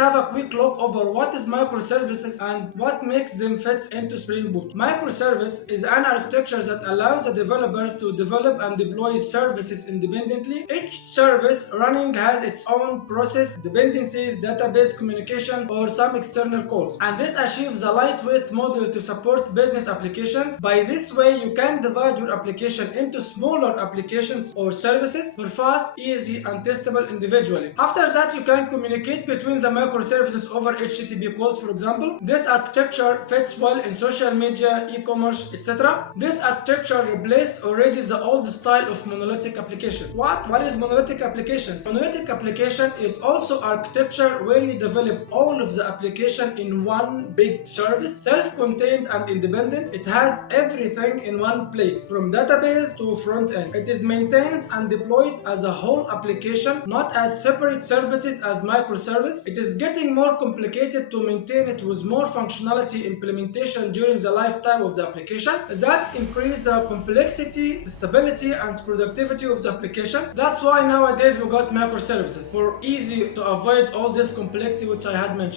have a quick look over what is microservices and what makes them fit into Spring Boot. Microservice is an architecture that allows the developers to develop and deploy services independently. Each service running has its own process, dependencies, database communication, or some external calls. And this achieves a lightweight model to support business applications. By this way, you can divide your application into smaller applications or services for fast, easy, and testable individually. After that, you can communicate between the microservices over HTTP calls, for example. This architecture fits well in social media, e-commerce, etc. This architecture replaced already the old style of monolithic application. What is monolithic application? Monolithic application is also architecture where you develop all of the application in one big service, self-contained and independent. It has everything in one place, from database to front end. It is maintained and deployed as a whole application, not as separate services as microservice. It is getting more complicated to maintain it with more functionality implementation during the lifetime of the application. That increases the complexity, the stability, and productivity of the application. That's why nowadays we got microservices, for easy to avoid all this complexity which I had mentioned.